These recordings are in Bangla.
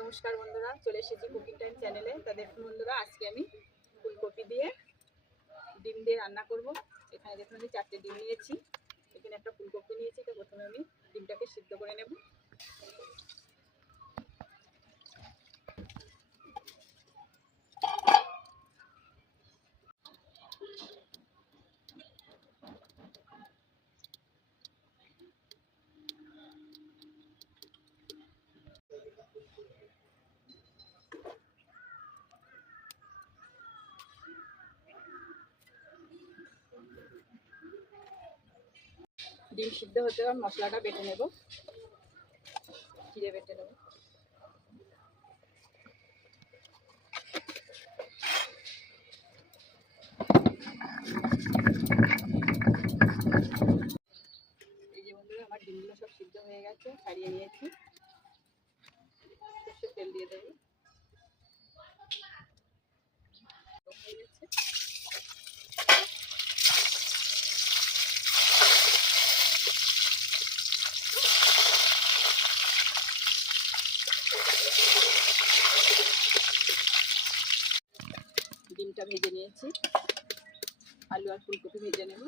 নমস্কার বন্ধুরা, চলে এসেছি কুকিং টাইম চ্যানেলে। তা দেখুন বন্ধুরা, আজকে আমি ফুলকপি দিয়ে ডিম দিয়ে রান্না করব। এখানে দেখুন আমি 4টে ডিম নিয়েছি, এখানে একটা ফুলকপি নিয়েছি। তো প্রথমে আমি ডিমটাকে সিদ্ধ করে নেব। ডিম সিদ্ধ হতে হবে, মশলাটা বেটে নেব, জিরে বেটে নেব। এই যে বন্ধুরা, আমার ডিমগুলো সব সিদ্ধ হয়ে গেছে, ছাড়িয়ে নিয়েছি। সরষের তেল দিয়ে দেবো। হয়ে গেছে। ডিমটা ভেজে নিয়েছি, আলু আর ফুলকপি ভেজে নেব।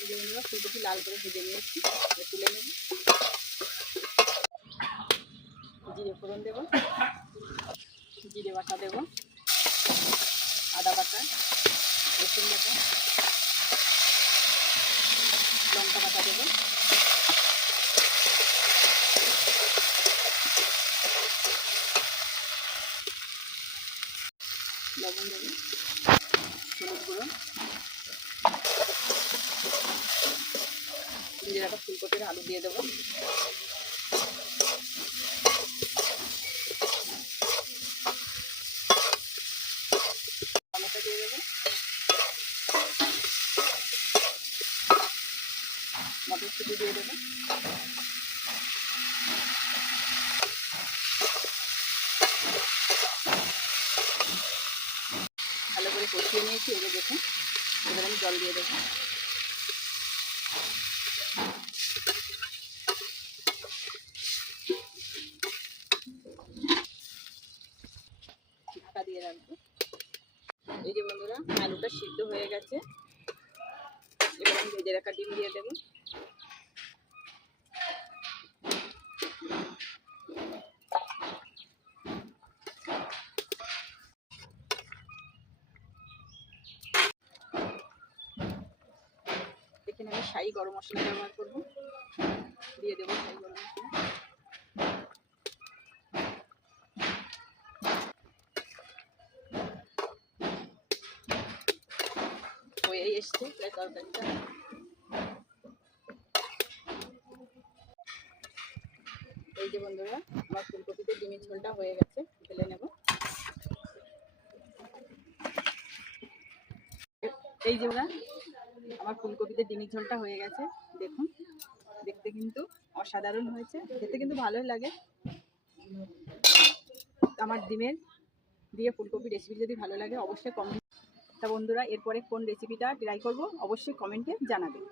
এই যে বন্ধুরা, ফুলকপি লাল করে ভেজে নিয়েছি, তুলে নেব। জিরে ফোড়ন দেব, জিরে বাটা দেব, আদা বাটা, রসুন বাটা, লঙ্কা বাটা দেব, লবণ দেব, হলুদ গুঁড়ো, ভেজে রাখা ফুলকপির আলু দিয়ে দেবো। টমেটো দিয়ে দেবো, মটরশুঁটি দিয়ে দেবো, ভালো করে কষিয়ে নিয়েছি। এবার দেখুন, এবার আমি জল দিয়ে দেবো। ঢাকা দিয়ে রাখবো। এই যে বন্ধুরা, আলুটা সিদ্ধ হয়ে গেছে, এবার আমি ভেজে রাখা ডিম দিয়ে দেবো। এখানে আমি শাহি গরম মশলা ব্যবহার করব, দিয়ে দেবো শাহি গরম মশলা। হয়ে এসছে প্রায় তরকারিটা। এই যে বন্ধুরা, আমার ফুলকপিতে ডিমের ঝোলটা হয়ে গেছে, ঢেলে নেব। এই যে ওরা, আমার ফুলকপিতে ডিমের ঝোলটা হয়ে গেছে। দেখুন, দেখতে কিন্তু অসাধারণ হয়েছে, খেতে কিন্তু ভালোই লাগে। আমার ডিমের দিয়ে ফুলকপি রেসিপি যদি ভালো লাগে অবশ্যই কমেন্ট। তা বন্ধুরা, এরপরে কোন রেসিপিটা ট্রাই করব অবশ্যই কমেন্টে জানাবেন।